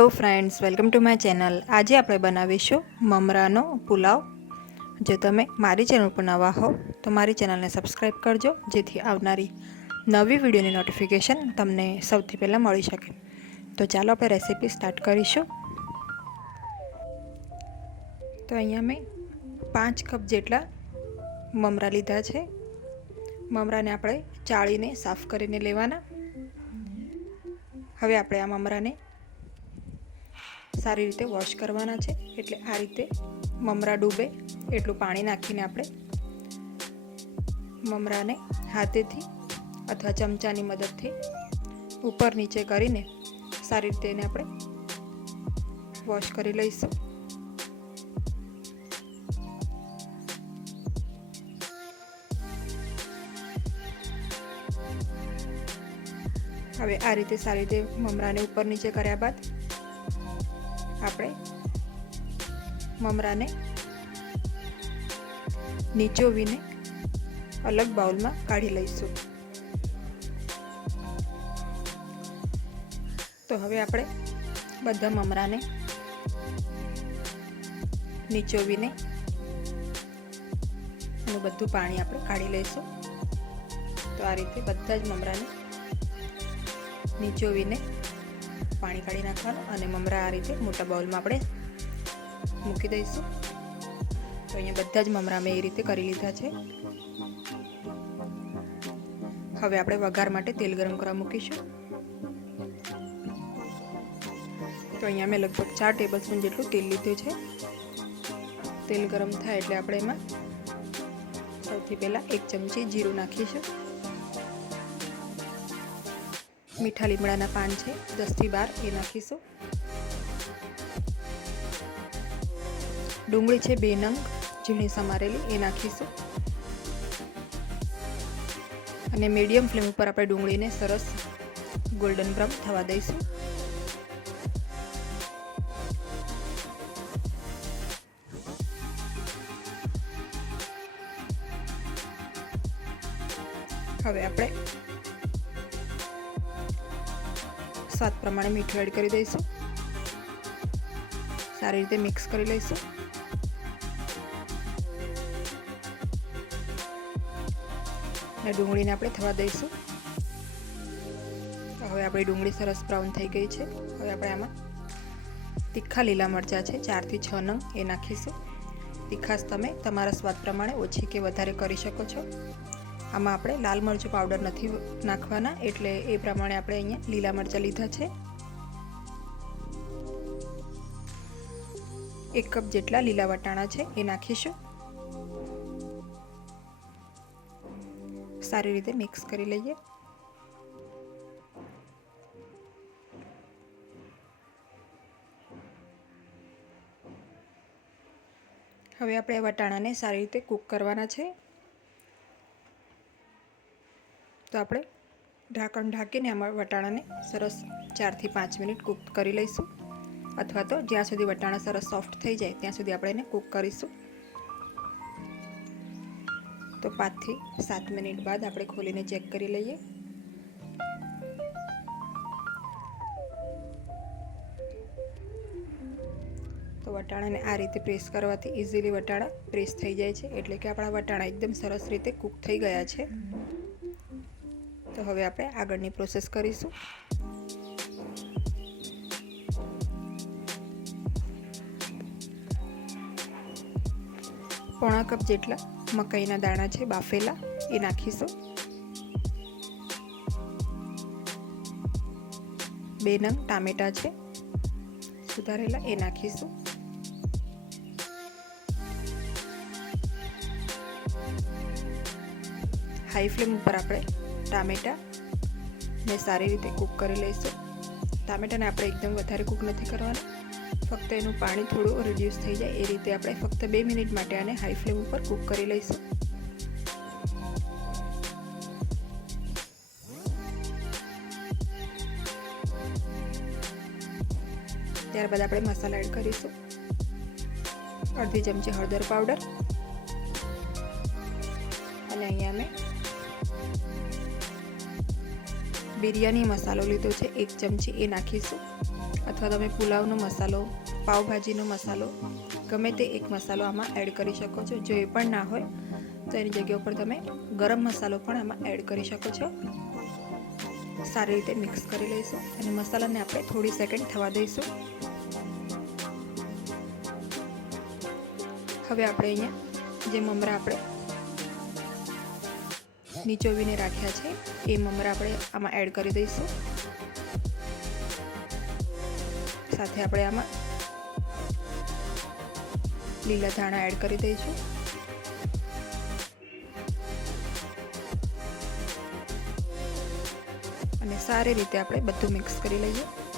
Hello friends welcome to my channel આજે આપણે બનાવીશું મમરાનો પુલાવ. જો તમે મારી ચેનલ પર નવા હો, તો મારી ચેનલને સબસ્ક્રાઈબ કરજો, જેથી આવનારી નવી વિડીયોની નોટિફિકેશન તમને સૌથી પહેલાં મળી શકે. તો ચાલો આપણે રેસીપી સ્ટાર્ટ કરીશું. તો અહીંયા મેં પાંચ કપ જેટલા મમરા લીધા છે. મમરાને આપણે ચાળીને સાફ કરીને લેવાના. હવે આપણે આ મમરાને સારી રીતે વોશ કરવાના છે. એટલે આ રીતે મમરા ડૂબે એટલું પાણી નાખીને આપણે મમરાને હાથેથી અથવા ચમચાની મદદથી ઉપર નીચે કરીને સારી રીતે એને આપણે વોશ કરી લઈશું. હવે આ રીતે સારી રીતે મમરાને ઉપર નીચે કર્યા બાદ આપણે મમરાને નીચોવીને અલગ બાઉલમાં કાઢી લઈશું. તો હવે આપણે બધા મમરાને નીચોવીને એનું બધું પાણી આપણે કાઢી લઈશું. તો આ રીતે બધા જ મમરાને નીચોવીને પાણી કાઢી નાખવાનું અને મમરા આ રીતે મોટા બાઉલમાં આપણે મૂકી દઈશું. તો અહીંયા બધા જ મમરા મેં એ રીતે કરી લીધા છે. હવે આપણે વઘાર માટે તેલ ગરમ કરવા મૂકીશું. તો અહીંયા મેં લગભગ ચાર ટેબલ સ્પૂન જેટલું તેલ લીધું છે. તેલ ગરમ થાય એટલે આપણે એમાં સૌથી પહેલાં એક ચમચી જીરું નાખીશું. મીઠા લીમડાના પાન છે. દસથી બાર એ નાખીશું. ડુંગળી છે બે નંગ, ઝીણી સમારેલી, એ નાખીશું. અને મીડિયમ ફ્લેમ ઉપર આપણે ડુંગળીને સરસ ગોલ્ડન બ્રાઉન થવા દઈશું. હવે આપણે સ્વાદ પ્રમાણે મીઠું એડ કરી દઈશું. સારી રીતે મિક્સ કરી લઈશું. અને ડુંગળીને આપણે થવા દઈશું. હવે આપણી ડુંગળી સરસ બ્રાઉન થઈ ગઈ છે. હવે આપણે આમાં તીખા લીલા મરચાં છે, ચારથી છ નંગ, એ નાખીશું. તીખાશ તમે તમારા સ્વાદ પ્રમાણે ઓછી કે વધારે કરી શકો છો. આમાં આપણે લાલ મરચું પાવડર નથી નાખવાના, એટલે એ પ્રમાણે આપણે અહીંયા લીલા મરચાં લીધા છે. એક કપ જેટલા લીલા વટાણા છે, એ નાખીશું. સારી રીતે મિક્સ કરી લઈએ. હવે આપણે વટાણાને સારી રીતે કૂક કરવાના છે. તો આપણે ઢાંકણ ઢાંકીને આમાં વટાણાને સરસ ચારથી પાંચ મિનિટ કૂક કરી લઈશું. અથવા તો જ્યાં સુધી વટાણા સરસ સોફ્ટ થઈ જાય, ત્યાં સુધી આપણે એને કૂક કરીશું. તો પાંચથી સાત મિનિટ બાદ આપણે ખોલીને ચેક કરી લઈએ. તો વટાણાને આ રીતે પ્રેસ કરવાથી ઇઝીલી વટાણા પ્રેસ થઈ જાય છે, એટલે કે આપણા વટાણા એકદમ સરસ રીતે કૂક થઈ ગયા છે. તો હવે આપણે આગળની પ્રોસેસ કરીશું. પોણા કપ જેટલા મકાઈના દાણા છે, બાફેલા, એ નાખીશું. બે નંગ ટામેટા છે, સુધારેલા, એ નાખીશું. હાઈ ફ્લેમ ઉપર આપણે ટામેટા ને સારી રીતે કૂક કરી લઈશું. ટામેટાને આપણે એકદમ વધારે કૂક નથી કરવાના. ફક્ત એનું પાણી થોડું રિડ્યુસ થઈ જાય. એ રીતે આપણે ફક્ત બે મિનિટ માટે આને હાઈ ફ્લેમ ઉપર કૂક કરી લઈશું. ત્યારબાદ આપણે મસાલા એડ કરીશું. અડધી ચમચી હળદર પાવડર અને અહીંયા મેં બિરયાની મસાલો લીધો છે, એક ચમચી એ નાખીશું. અથવા તમે પુલાવનો મસાલો, પાવભાજીનો મસાલો, ગમે તે એક મસાલો આમાં એડ કરી શકો છો. જો એ પણ ના હોય, તો એની જગ્યા ઉપર તમે ગરમ મસાલો પણ આમાં એડ કરી શકો છો. સારી રીતે મિક્સ કરી લઈશું અને મસાલાને આપણે થોડી સેકન્ડ થવા દઈશું. હવે આપણે અહીંયા જે મમરા આપણે નીચોવીને રાખ્યા છે. એ મમરા આપણે આમાં એડ કરી દઈશું. સાથે આપણે આમાં લીલા ધાણા એડ કરી દઈશું. અને સારી રીતે આપણે બધું મિક્સ કરી લઈએ.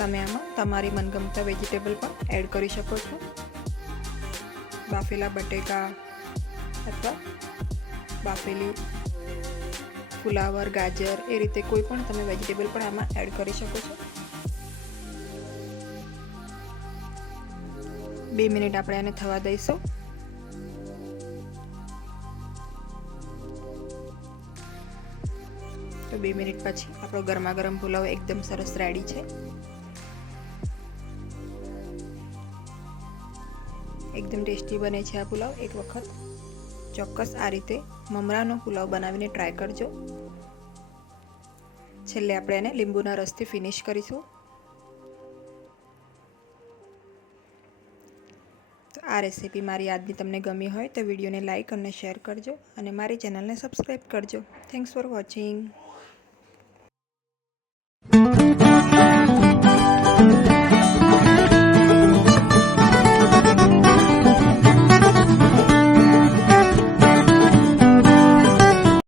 તમે આમાં તમારી મનગમતા વેજીટેબલ પણ એડ કરી શકો છો. બાફેલા બટેકા અથવા બાફેલી ફુલાવર, ગાજર એ રીતે કોઈ પણ તમે વેજીટેબલ પણ આમાં એડ કરી શકો છો. બે મિનિટ આપણે આને થવા દઈશું. તો બે મિનિટ પછી આપણો ગરમા ગરમ પુલાવ એકદમ સરસ રેડી છે. એકદમ ટેસ્ટી બને છે આ પુલાવ. એક વખત ચોક્કસ આ રીતે મમરાનો પુલાવ બનાવીને ટ્રાય કરજો. છેલ્લે આપણે એને લીંબુના રસથી ફિનિશ કરીશું. તો આ રેસીપી મારી યાદની તમને ગમી હોય તો વિડીયોને લાઇક અને શેર કરજો અને મારી ચેનલને સબસ્ક્રાઈબ કરજો. Thanks for watching